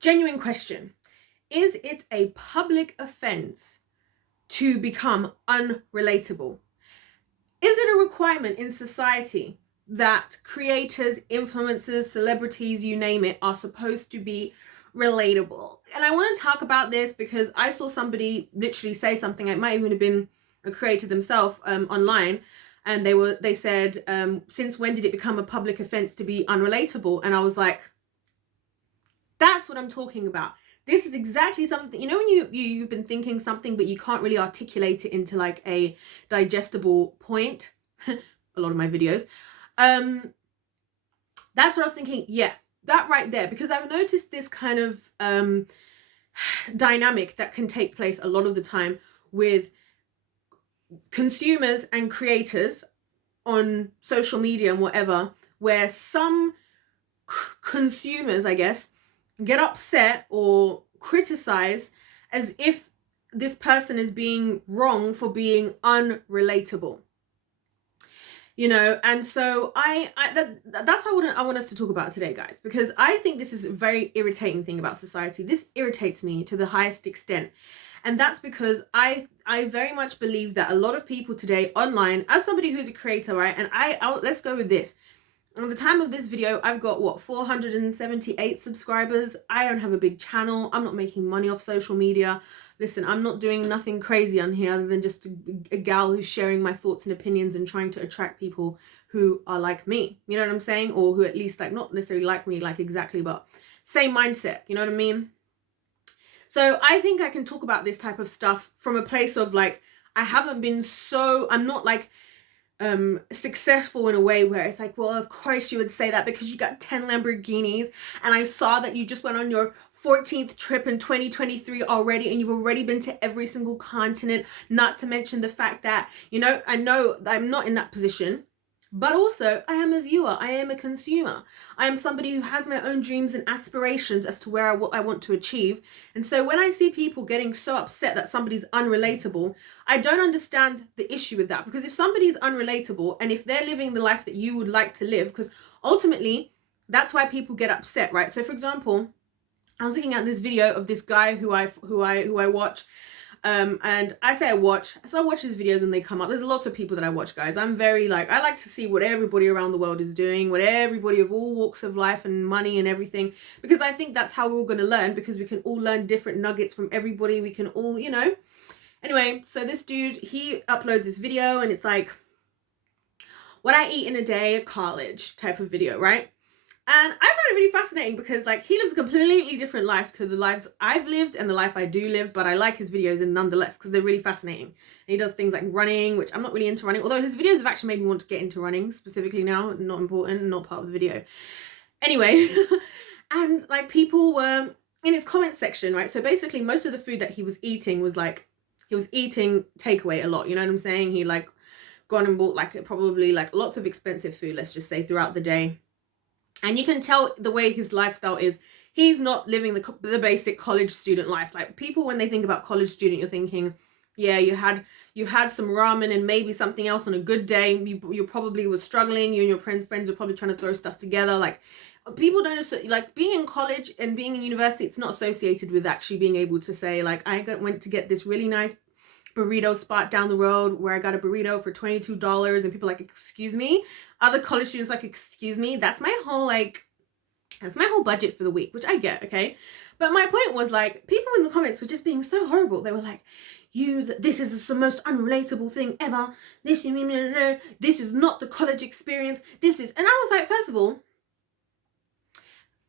Genuine question. Is it a public offense to become unrelatable? Is it a requirement in society that creators, influencers, celebrities, you name it, are supposed to be relatable? And I want to talk about this because I saw somebody literally say something. It might even have been a creator themselves online, and they said, since when did it become a public offense to be unrelatable? And I was like, that's what I'm talking about. This is exactly something, you know, when you've been thinking something but you can't really articulate it into like a digestible point. A lot of my videos, that's what I was thinking. Yeah, that right there, because I've noticed this kind of dynamic that can take place a lot of the time with consumers and creators on social media and whatever, where some consumers, I guess, get upset or criticize as if this person is being wrong for being unrelatable, you know. And so that's what I want us to talk about today, guys, because I think this is a very irritating thing about society. This irritates me to the highest extent, and that's because I very much believe that a lot of people today online, as somebody who's a creator, right, and let's go with this. At the time of this video, I've got, what, 478 subscribers. I don't have a big channel. I'm not making money off social media. Listen, I'm not doing nothing crazy on here other than just a gal who's sharing my thoughts and opinions and trying to attract people who are like me. You know what I'm saying? Or who at least, like, not necessarily like me, like exactly, but same mindset. You know what I mean? So I think I can talk about this type of stuff from a place of, like, I'm not like successful in a way where it's like, well, of course you would say that because you got 10 Lamborghinis and I saw that you just went on your 14th trip in 2023 already and you've already been to every single continent, not to mention the fact that, you know, I know that I'm not in that position, but also I am a viewer, I am a consumer, I am somebody who has my own dreams and aspirations as to where I want to achieve. And so when I see people getting so upset that somebody's unrelatable, I don't understand the issue with that. Because if somebody's unrelatable and if they're living the life that you would like to live, because ultimately that's why people get upset, right? So for example, I was looking at this video of this guy who I watch, and I say I watch his videos when they come up. There's lots of people that I watch, guys. I'm very, like, I like to see what everybody around the world is doing, what everybody of all walks of life and money and everything, because I think that's how we're all going to learn, because we can all learn different nuggets from everybody. We can all, you know. Anyway, so this dude, he uploads this video and it's like, what I eat in a day at college type of video, right? And I find it really fascinating because, like, he lives a completely different life to the lives I've lived and the life I do live, but I like his videos and nonetheless because they're really fascinating. And he does things like running, which I'm not really into running, although his videos have actually made me want to get into running specifically now. Not important, not part of the video. Anyway, and like, people were in his comment section, right? So basically most of the food that he was eating was like, he was eating takeaway a lot, you know what I'm saying? He like gone and bought like probably like lots of expensive food, let's just say, throughout the day. And you can tell the way his lifestyle is, he's not living the basic college student life. Like, people, when they think about college student, you're thinking, yeah, you had some ramen and maybe something else on a good day. You probably were struggling. You and your friends were probably trying to throw stuff together. Like, people don't, like, being in college and being in university, it's not associated with actually being able to say, like, went to get this really nice burrito spot down the road where I got a burrito for $22, and people like, excuse me. Other college students like, excuse me, that's my whole budget for the week, which I get, okay? But my point was, like, people in the comments were just being so horrible. They were like, this is the most unrelatable thing ever. This is not the college experience. And I was like, first of all,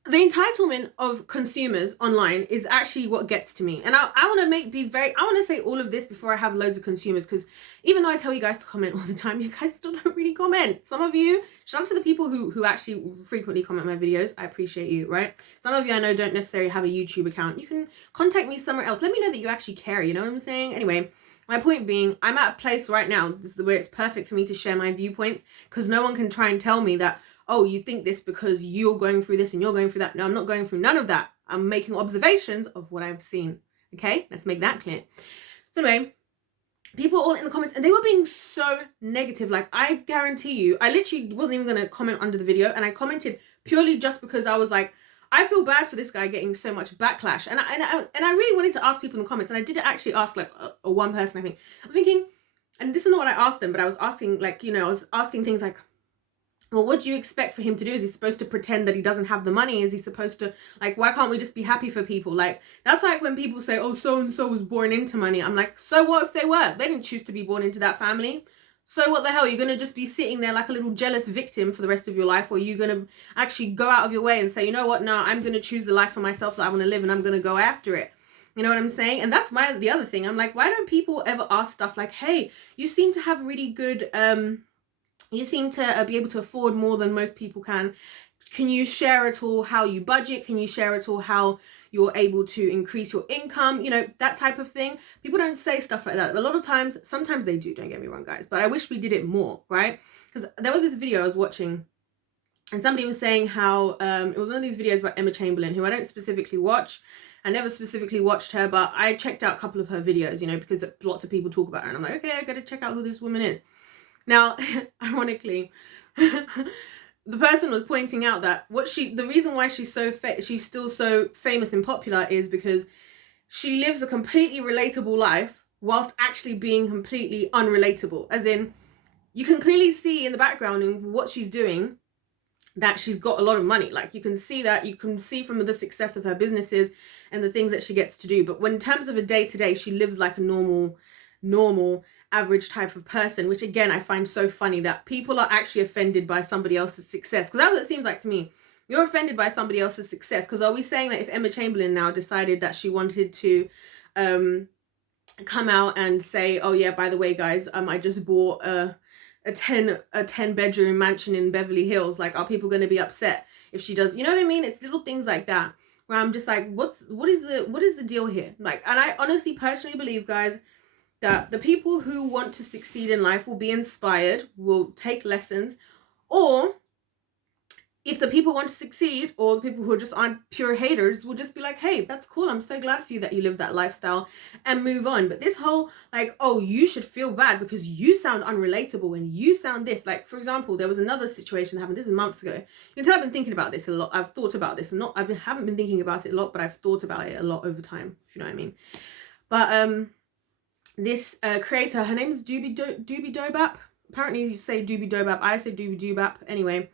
the entitlement of consumers online is actually what gets to me. And I want to say all of this before I have loads of consumers, because even though I tell you guys to comment all the time, you guys still don't really comment. Some of you, shout out to the people who actually frequently comment my videos. I appreciate you, right? Some of you I know don't necessarily have a YouTube account. You can contact me somewhere else. Let me know that you actually care, you know what I'm saying? Anyway, my point being, I'm at a place right now, this is where it's perfect for me to share my viewpoints, because no one can try and tell me that, oh, you think this because you're going through this and you're going through that. No, I'm not going through none of that. I'm making observations of what I've seen. Okay, let's make that clear. So anyway, people all in the comments, and they were being so negative. Like, I guarantee you, I literally wasn't even going to comment under the video, and I commented purely just because I was like, I feel bad for this guy getting so much backlash. And I really wanted to ask people in the comments, and I did actually ask like a one person, I think. I'm thinking, and this is not what I asked them, but I was asking, like, you know, I was asking things like, well, what do you expect for him to do? Is he supposed to pretend that he doesn't have the money? Is he supposed to, like, why can't we just be happy for people? Like, that's like when people say, oh, so-and-so was born into money. I'm like, so what if they were? They didn't choose to be born into that family. So what the hell? You're going to just be sitting there like a little jealous victim for the rest of your life? Or are you going to actually go out of your way and say, you know what? No, I'm going to choose the life for myself that I want to live, and I'm going to go after it. You know what I'm saying? And that's the other thing. I'm like, why don't people ever ask stuff like, hey, you seem to have really good, you seem to be able to afford more than most people can. Can you share at all how you budget? Can you share at all how you're able to increase your income? You know, that type of thing. People don't say stuff like that. A lot of times, sometimes they do, don't get me wrong, guys. But I wish we did it more, right? Because there was this video I was watching, and somebody was saying how it was one of these videos about Emma Chamberlain, who I don't specifically watch. I never specifically watched her, but I checked out a couple of her videos, you know, because lots of people talk about her. And I'm like, okay, I got to check out who this woman is. Now, ironically, the person was pointing out that the reason why she's still so famous and popular is because she lives a completely relatable life whilst actually being completely unrelatable. As in, you can clearly see in the background in what she's doing that she's got a lot of money. Like, you can see that, you can see from the success of her businesses and the things that she gets to do. But when in terms of a day-to-day, she lives like a normal average type of person, which again I find so funny that people are actually offended by somebody else's success, because that's what it seems like to me. You're offended by somebody else's success. Because are we saying that if Emma Chamberlain now decided that she wanted to come out and say, oh yeah, by the way guys, I just bought a 10 bedroom mansion in Beverly Hills, like, are people going to be upset if she does? You know what I mean? It's little things like that where I'm just like, what is the deal here? Like, and I honestly personally believe, guys, that the people who want to succeed in life will be inspired, will take lessons, or if the people want to succeed, or the people who just aren't pure haters, will just be like, hey, that's cool, I'm so glad for you that you live that lifestyle, and move on. But this whole, like, oh, you should feel bad because you sound unrelatable and you sound this. Like, for example, there was another situation that happened, this is months ago. You can tell I've been thinking about this a lot. I've thought about this, and haven't been thinking about it a lot, but I've thought about it a lot over time, if you know what I mean. But this creator, her name is Doobie Dobap. Apparently you say Doobie Dobap, I say Doobie Doobap. Anyway,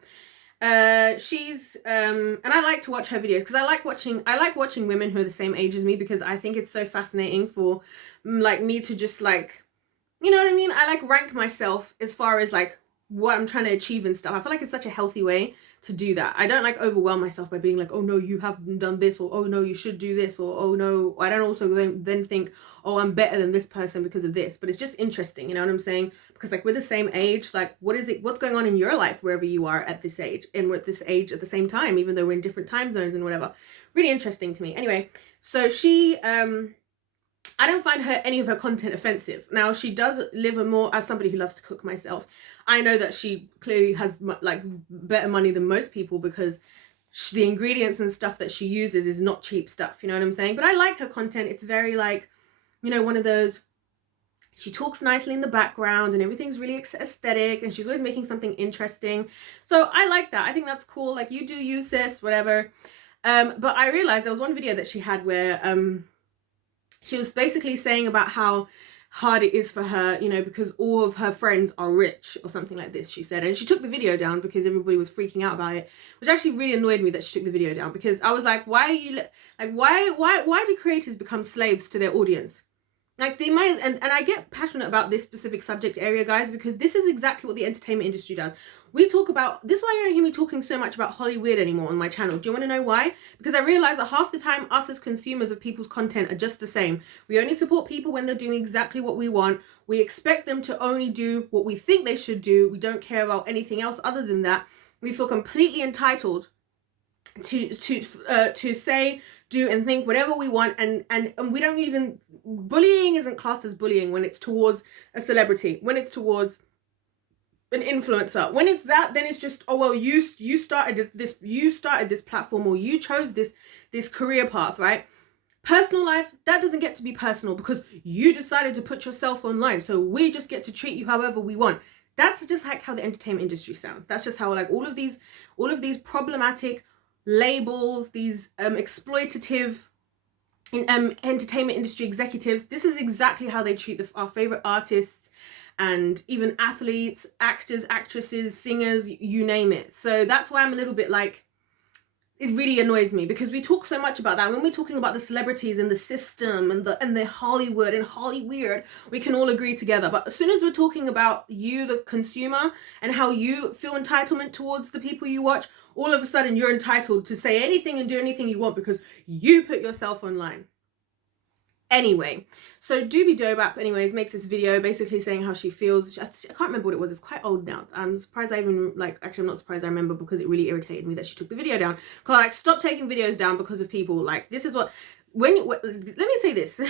she's and I like to watch her videos because I like watching women who are the same age as me, because I think it's so fascinating for like me to just, like, you know what I mean? I like rank myself as far as like what I'm trying to achieve and stuff. I feel like it's such a healthy way to do that. I don't like overwhelm myself by being like, oh no, you haven't done this, or oh no, you should do this, or oh no. I don't also then think, oh, I'm better than this person because of this. But it's just interesting, you know what I'm saying? Because like we're the same age, like what's going on in your life wherever you are at this age, and we're at this age at the same time, even though we're in different time zones and whatever. Really interesting to me. Anyway, so she I don't find any of her content offensive. Now, she does live a more, as somebody who loves to cook myself, I know that she clearly has like better money than most people, because the ingredients and stuff that she uses is not cheap stuff, you know what I'm saying? But I like her content. It's very like, you know, one of those, she talks nicely in the background and everything's really aesthetic, and she's always making something interesting. So I like that. I think that's cool. Like, you do use this, whatever. But I realized there was one video that she had where she was basically saying about how hard it is for her, you know, because all of her friends are rich or something like this, she said. And she took the video down because everybody was freaking out about it, which actually really annoyed me that she took the video down, because I was like, why are you, like, why do creators become slaves to their audience? Like, they might, and I get passionate about this specific subject area, guys, because this is exactly what the entertainment industry does. We talk about, this is why you don't hear me talking so much about Hollywood anymore on my channel. Do you want to know why? Because I realize that half the time, us as consumers of people's content are just the same. We only support people when they're doing exactly what we want. We expect them to only do what we think they should do. We don't care about anything else other than that. We feel completely entitled to say, do, and think whatever we want, and we don't even, bullying isn't classed as bullying when it's towards a celebrity, when it's towards an influencer. When it's that, then it's just, oh well, you started this platform, or you chose this career path, right? Personal life, that doesn't get to be personal because you decided to put yourself online, so we just get to treat you however we want. That's just like how the entertainment industry sounds. That's just how, like, all of these problematic, labels, these exploitative entertainment industry executives. This is exactly how they treat our favorite artists and even athletes, actors, actresses, singers, you name it. So that's why I'm a little bit like, it really annoys me, because we talk so much about that. When we're talking about the celebrities and the system and the Hollywood and Hollyweird, we can all agree together. But as soon as we're talking about you, the consumer, and how you feel entitlement towards the people you watch, all of a sudden you're entitled to say anything and do anything you want because you put yourself online. Anyway, so Doobie Dobap anyways makes this video basically saying how she feels. I can't remember what it was. It's quite old now. I'm surprised I even, like, actually I'm not surprised I remember, because it really irritated me that she took the video down. Because, like, stop taking videos down because of people. Like, this is what, let me say this.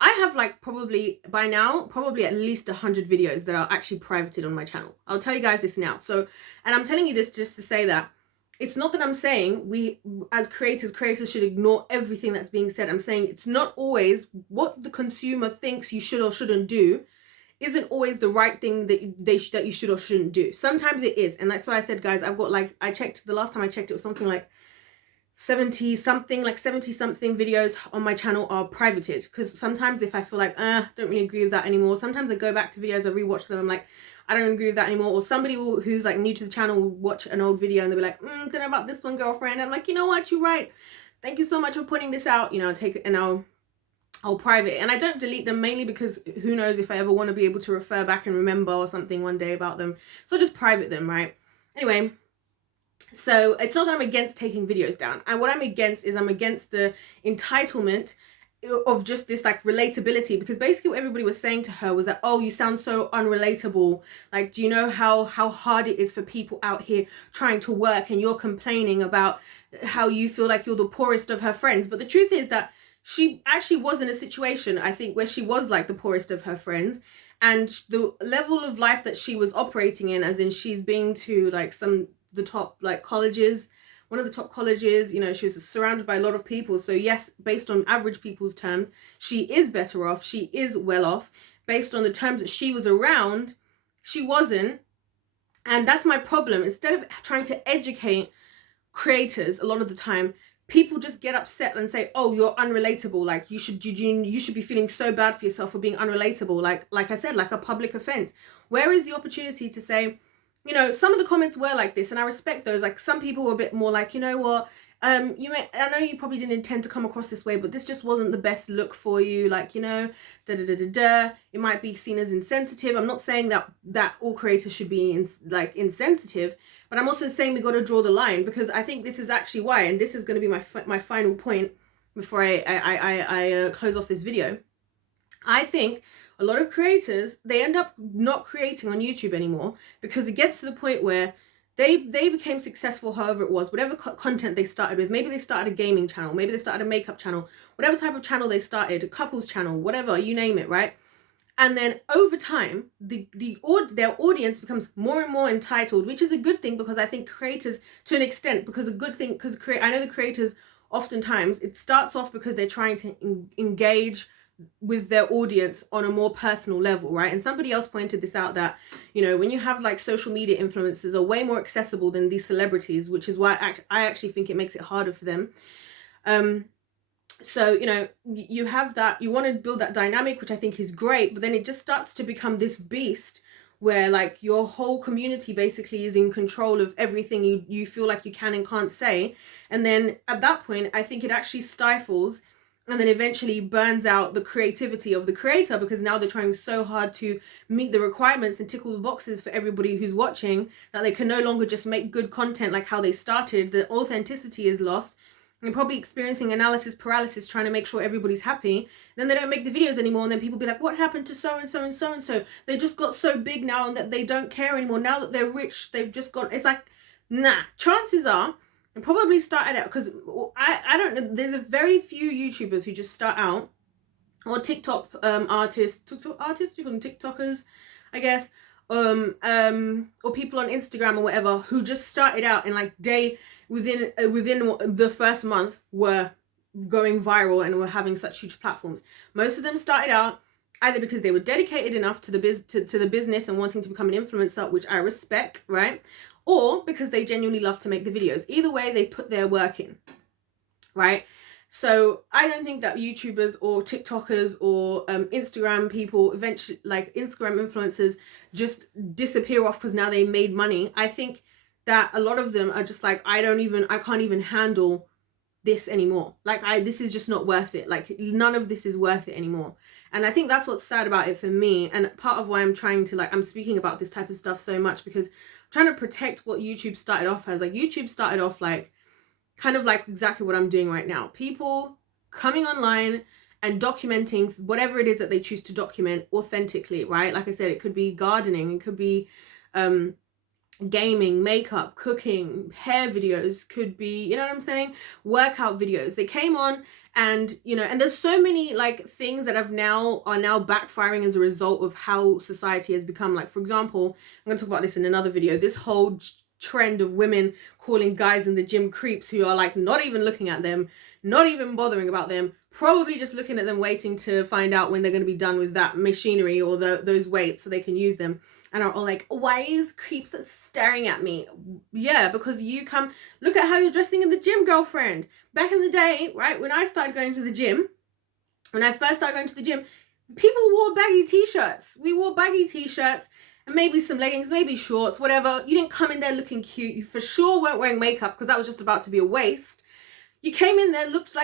I have, like, probably by now probably at least 100 videos that are actually privated on my channel. I'll tell you guys this now. So, and I'm telling you this just to say that it's not that I'm saying we, as creators should ignore everything that's being said. I'm saying it's not always what the consumer thinks you should or shouldn't do isn't always the right thing that you should or shouldn't do. Sometimes it is. And that's why I said, guys, I've got, like, I checked, the last time I checked, it was something like 70 something videos on my channel are privated, because sometimes if I feel like don't really agree with that anymore, sometimes I go back to videos, I rewatch them, I'm like, I don't agree with that anymore. Or somebody who's like new to the channel will watch an old video and they'll be like, don't know about this one, girlfriend. And I'm like, you know what, you're right, thank you so much for pointing this out. You know, take it and I'll private it. And I don't delete them, mainly because who knows if I ever want to be able to refer back and remember or something one day about them. So I just private them, right? Anyway, so it's not that I'm against taking videos down. And what I'm against is I'm against the entitlement of just this, like, relatability, because basically what everybody was saying to her was that, oh, you sound so unrelatable, like, do you know how hard it is for people out here trying to work, and you're complaining about how you feel like you're the poorest of her friends. But the truth is that she actually was in a situation, I think, where she was like the poorest of her friends, and the level of life that she was operating in, as in she's been to like the top, like, colleges, one of the top colleges, you know, she was surrounded by a lot of people. So yes, based on average people's terms, she is better off, she is well off. Based on the terms that she was around, she wasn't. And that's my problem. Instead of trying to educate creators, a lot of the time people just get upset and say, oh, you're unrelatable, like you should be feeling so bad for yourself for being unrelatable, like I said, like a public offense. Where is the opportunity to say, you know, some of the comments were like this, and I respect those. Like, some people were a bit more like, you know what, I know you probably didn't intend to come across this way, but this just wasn't the best look for you, like, you know, it might be seen as insensitive. I'm not saying that all creators should be insensitive, but I'm also saying we got to draw the line, because I think this is actually why, and this is going to be my final point before I close off this video. I think a lot of creators, they end up not creating on YouTube anymore, because it gets to the point where they became successful, however it was, whatever content they started with. Maybe they started a gaming channel, maybe they started a makeup channel, whatever type of channel they started, a couples channel, whatever, you name it, right? And then over time, their audience becomes more and more entitled, which is a good thing, because I think creators, to an extent, because a good thing, because I know the creators, oftentimes it starts off because they're trying to engage with their audience on a more personal level, right? And somebody else pointed this out, that, you know, when you have like social media influencers are way more accessible than these celebrities, which is why I actually think it makes it harder for them. So, you know, you have that, you want to build that dynamic, which I think is great, but then it just starts to become this beast where, like, your whole community basically is in control of everything you feel like you can and can't say. And then at that point, I think it actually stifles and then eventually burns out the creativity of the creator, because now they're trying so hard to meet the requirements and tick all the boxes for everybody who's watching, that they can no longer just make good content like how they started. The authenticity is lost, and probably experiencing analysis paralysis, trying to make sure everybody's happy. Then they don't make the videos anymore, and then people be like, what happened to so and so and so and so? They just got so big now, and that they don't care anymore. Now that they're rich, they've just got, it's like, nah. Chances are, and probably started out, because I don't know, there's a very few YouTubers who just start out, or TikTok artists, you call them TikTokers, I guess, or people on Instagram or whatever, who just started out and like within the first month were going viral and were having such huge platforms. Most of them started out either because they were dedicated enough to the business and wanting to become an influencer, which I respect, right? or because they genuinely love to make the videos. Either way, they put their work in, right? So I don't think that YouTubers or TikTokers or Instagram people, eventually, like Instagram influencers, just disappear off because now they made money. I think that a lot of them are just like, I can't even handle this anymore. Like, this is just not worth it. Like, none of this is worth it anymore. And I think that's what's sad about it for me, and part of why I'm trying to, like, I'm speaking about this type of stuff so much, because I'm trying to protect what YouTube started off as. Like, YouTube started off like kind of like exactly what I'm doing right now. People coming online and documenting whatever it is that they choose to document authentically, right? Like I said, it could be gardening, it could be gaming, makeup, cooking, hair videos, could be, you know what I'm saying, workout videos. They came on, and you know, and there's so many like things that are now backfiring as a result of how society has become. Like, for example, I'm gonna talk about this in another video, this whole trend of women calling guys in the gym creeps, who are like not even looking at them, not even bothering about them, probably just looking at them, waiting to find out when they're going to be done with that machinery or those weights so they can use them, and are all like, why is creeps staring at me? Yeah, because you come, look at how you're dressing in the gym, girlfriend. Back in the day, right, when I started going to the gym, when I first started going to the gym, people wore baggy t-shirts. We wore baggy t-shirts and maybe some leggings, maybe shorts, whatever. You didn't come in there looking cute. You for sure weren't wearing makeup, because that was just about to be a waste. You came in there looking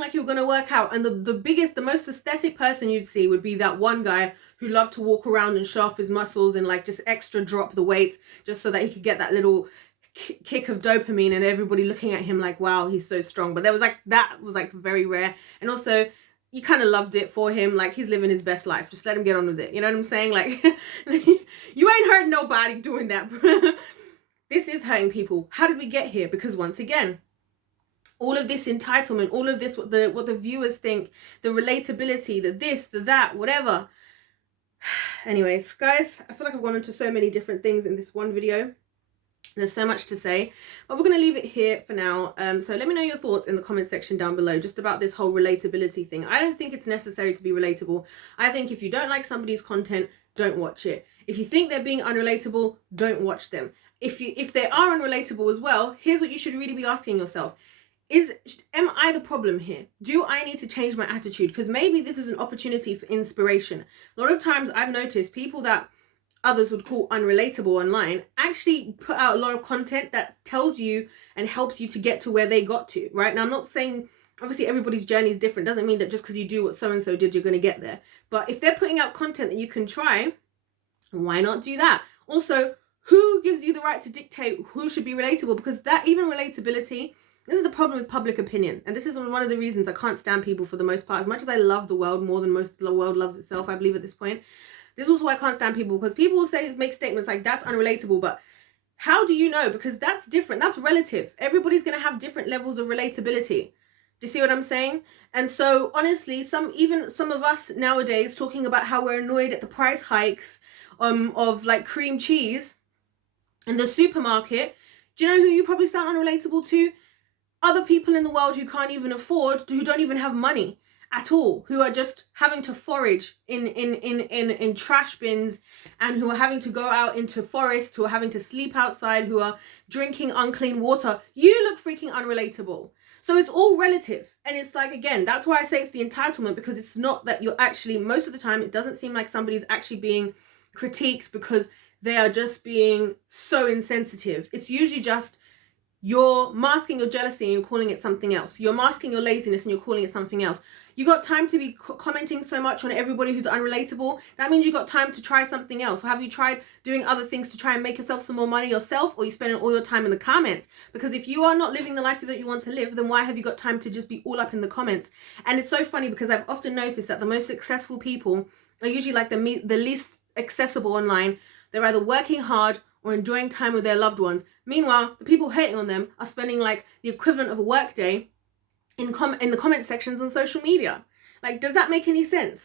like you were going to work out, and the most aesthetic person you'd see would be that one guy who loved to walk around and show off his muscles and like just extra drop the weight just so that he could get that little kick of dopamine, and everybody looking at him like, wow, he's so strong. But that was like very rare. And also, you kind of loved it for him, like he's living his best life, just let him get on with it, you know what I'm saying? Like, you ain't hurting nobody doing that. This is hurting people. How did we get here? Because once again, all of this entitlement, all of this, what the viewers think, the relatability, the this, the that, whatever. Anyways, guys, I feel like I've gone into so many different things in this one video. There's so much to say, but we're going to leave it here for now. So let me know your thoughts in the comment section down below, just about this whole relatability thing. I don't think it's necessary to be relatable. I think if you don't like somebody's content, don't watch it. If you think they're being unrelatable, don't watch them. If they are unrelatable as well, here's what you should really be asking yourself. Am I the problem here? Do I need to change my attitude? Because maybe this is an opportunity for inspiration. A lot of times I've noticed people that others would call unrelatable online actually put out a lot of content that tells you and helps you to get to where they got to, right? Now, I'm not saying, obviously everybody's journey is different. Doesn't mean that just because you do what so-and-so did, you're going to get there. But if they're putting out content that you can try, why not do that? Also, who gives you the right to dictate who should be relatable? Because that, even relatability, this is the problem with public opinion. And this is one of the reasons I can't stand people for the most part. As much as I love the world more than most of the world loves itself, I believe at this point, this is also why I can't stand people, because people will make statements like, that's unrelatable, but how do you know? Because that's different. That's relative. Everybody's going to have different levels of relatability. Do you see what I'm saying? And so honestly, even some of us nowadays talking about how we're annoyed at the price hikes of like cream cheese in the supermarket. Do you know who you probably sound unrelatable to? Other people in the world who can't even afford, who don't even have money at all, who are just having to forage in trash bins, and who are having to go out into forests, who are having to sleep outside, who are drinking unclean water. You look freaking unrelatable. So it's all relative. And it's like, again, that's why I say it's the entitlement, because it's not that you're actually, most of the time, it doesn't seem like somebody's actually being critiqued because they are just being so insensitive. It's usually just, you're masking your jealousy and you're calling it something else. You're masking your laziness and you're calling it something else. You got time to be commenting so much on everybody who's unrelatable? That means you got time to try something else. Or have you tried doing other things to try and make yourself some more money yourself? Or you spending all your time in the comments? Because if you are not living the life that you want to live, then why have you got time to just be all up in the comments? And it's so funny, because I've often noticed that the most successful people are usually like the least accessible online. They're either working hard or enjoying time with their loved ones. Meanwhile, the people hating on them are spending like the equivalent of a work day in the comment sections on social media. Like, does that make any sense?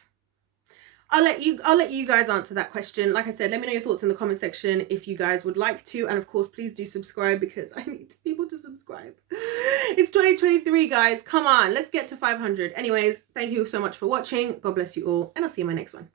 I'll let you guys answer that question. Like I said, let me know your thoughts in the comment section if you guys would like to, and of course, please do subscribe, because I need people to subscribe. It's 2023, guys. Come on, let's get to 500. Anyways, thank you so much for watching. God bless you all, and I'll see you in my next one.